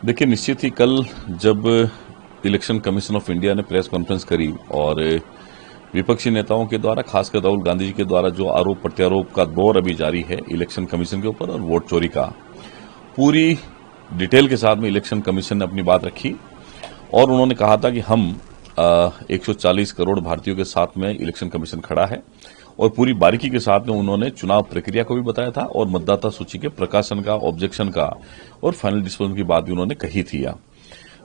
देखिए, निश्चित ही कल जब इलेक्शन कमीशन ऑफ इंडिया ने प्रेस कॉन्फ्रेंस करी और विपक्षी नेताओं के द्वारा, खासकर राहुल गांधी जी के द्वारा जो आरोप प्रत्यारोप का दौर अभी जारी है इलेक्शन कमीशन के ऊपर और वोट चोरी का, पूरी डिटेल के साथ में इलेक्शन कमीशन ने अपनी बात रखी और उन्होंने कहा था कि हम 140 करोड़ भारतीयों के साथ में इलेक्शन कमीशन खड़ा है और पूरी बारीकी के साथ में उन्होंने चुनाव प्रक्रिया को भी बताया था और मतदाता सूची के प्रकाशन का, ऑब्जेक्शन का और फाइनल डिस्पोजल की बात भी उन्होंने कही थी।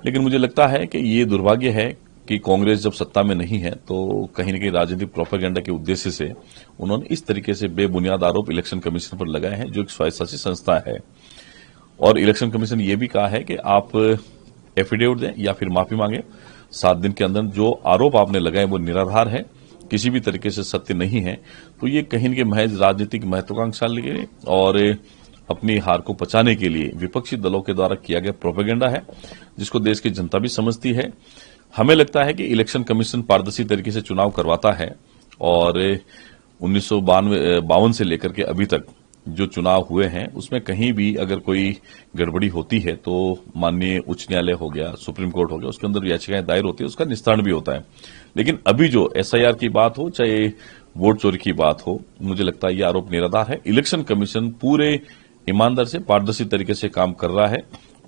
लेकिन मुझे लगता है कि ये दुर्भाग्य है कि कांग्रेस जब सत्ता में नहीं है तो कहीं न कहीं राजनीतिक प्रोपेगेंडा के उद्देश्य से उन्होंने इस तरीके से बेबुनियाद आरोप इलेक्शन कमीशन पर लगाए हैं, जो एक स्वायत्तशासी संस्था है। और इलेक्शन कमीशन ये भी कहा है कि आप एफिडेविट दें या फिर माफी मांगे 7 दिन के अंदर। जो आरोप आपने लगाए वो निराधार है, किसी भी तरीके से सत्य नहीं है। तो ये कहीं न कहीं महज राजनीतिक महत्वाकांक्षा लिए और अपनी हार को पचाने के लिए विपक्षी दलों के द्वारा किया गया प्रोपेगेंडा है, जिसको देश की जनता भी समझती है। हमें लगता है कि इलेक्शन कमीशन पारदर्शी तरीके से चुनाव करवाता है और 1952 से लेकर के अभी तक जो चुनाव हुए हैं उसमें कहीं भी अगर कोई गड़बड़ी होती है तो माननीय उच्च न्यायालय हो गया, सुप्रीम कोर्ट हो गया, उसके अंदर याचिकाएं दायर होती है, उसका निस्तारण भी होता है। लेकिन अभी जो एसआईआर की बात हो चाहे वोट चोरी की बात हो, मुझे लगता है यह आरोप निराधार है। इलेक्शन कमीशन पूरे ईमानदार से, पारदर्शी तरीके से काम कर रहा है,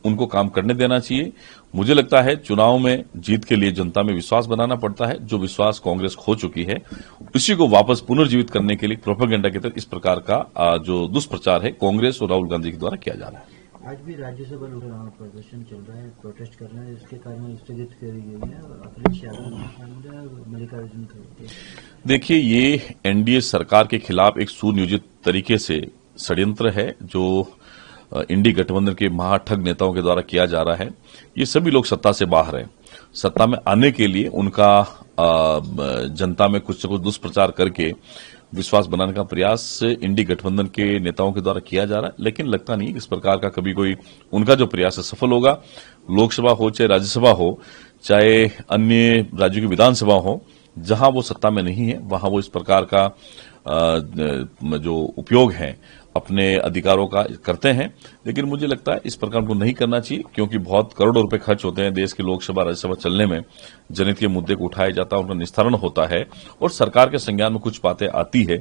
उनको काम करने देना चाहिए। मुझे लगता है चुनाव में जीत के लिए जनता में विश्वास बनाना पड़ता है, जो विश्वास कांग्रेस खो चुकी है उसी को वापस पुनर्जीवित करने के लिए प्रोपेगेंडा के तहत इस प्रकार का जो दुष्प्रचार है कांग्रेस और राहुल गांधी के द्वारा किया जा रहा है। आज भी राज्यसभा प्रदर्शन चल रहा है, प्रोटेस्ट कर रहे हैं, इसके कारण स्थगित करी गई है और अखिलेश यादव मल्लिकार्जुन खड़गे। देखिए, ये एनडीए सरकार के खिलाफ एक सुनियोजित तरीके से षड्यंत्र है जो इंडी गठबंधन के महाठग नेताओं के द्वारा किया जा रहा है। ये सभी लोग सत्ता से बाहर हैं। सत्ता में आने के लिए उनका जनता में कुछ न कुछ दुष्प्रचार करके विश्वास बनाने का प्रयास इंडी गठबंधन के नेताओं के द्वारा किया जा रहा है, लेकिन लगता नहीं इस प्रकार का कभी कोई उनका जो प्रयास है सफल होगा। लोकसभा हो चाहे राज्यसभा हो, चाहे अन्य राज्यों की विधानसभा हो, जहां वो सत्ता में नहीं है वहां वो इस प्रकार का जो उपयोग है अपने अधिकारों का करते हैं। लेकिन मुझे लगता है इस प्रकार को नहीं करना चाहिए, क्योंकि बहुत करोड़ों रुपए खर्च होते हैं देश की लोकसभा राज्यसभा चलने में। जनहित के मुद्दे को उठाया जाता है, उनका निस्तारण होता है और सरकार के संज्ञान में कुछ बातें आती है,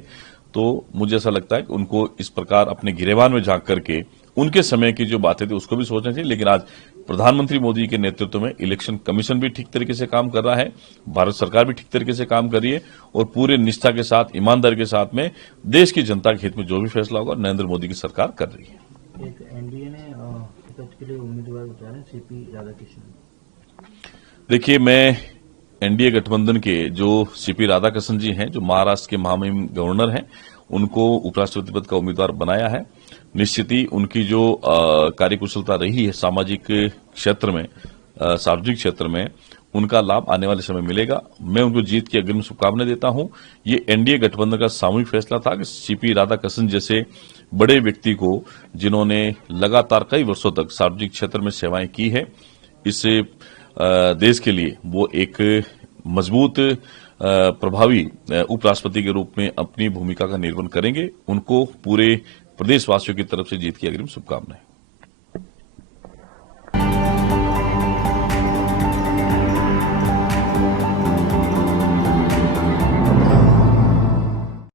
तो मुझे ऐसा लगता है कि उनको इस प्रकार अपने गिरेबान में झांक करके उनके समय की जो बातें थी उसको भी सोचना चाहिए। लेकिन आज प्रधानमंत्री मोदी के नेतृत्व में इलेक्शन कमीशन भी ठीक तरीके से काम कर रहा है, भारत सरकार भी ठीक तरीके से काम कर रही है और पूरे निष्ठा के साथ, ईमानदारी के साथ में देश की जनता के हित में जो भी फैसला होगा नरेंद्र मोदी की सरकार कर रही है। एक एनडीए ने टिकट के लिए उम्मीदवार उतारे, सीपी राधाकृष्णन। देखिए, मैं एनडीए गठबंधन के जो सीपी राधाकृष्णन जी हैं, जो महाराष्ट्र के महामहिम गवर्नर हैं, उनको उपराष्ट्रपति पद का उम्मीदवार बनाया है। निश्चित ही उनकी जो कार्यकुशलता रही है सामाजिक क्षेत्र में, सार्वजनिक क्षेत्र में, उनका लाभ आने वाले समय मिलेगा। मैं उनको जीत की अग्रिम शुभकामनाएं देता हूं। ये एनडीए गठबंधन का सामूहिक फैसला था कि सीपी राधाकृष्णन जैसे बड़े व्यक्ति को, जिन्होंने लगातार कई वर्षों तक सार्वजनिक क्षेत्र में सेवाएं की है, इस देश के लिए वो एक मजबूत प्रभावी उपराष्ट्रपति के रूप में अपनी भूमिका का निर्वहन करेंगे। उनको पूरे प्रदेशवासियों की तरफ से जीत की अग्रिम शुभकामनाएं।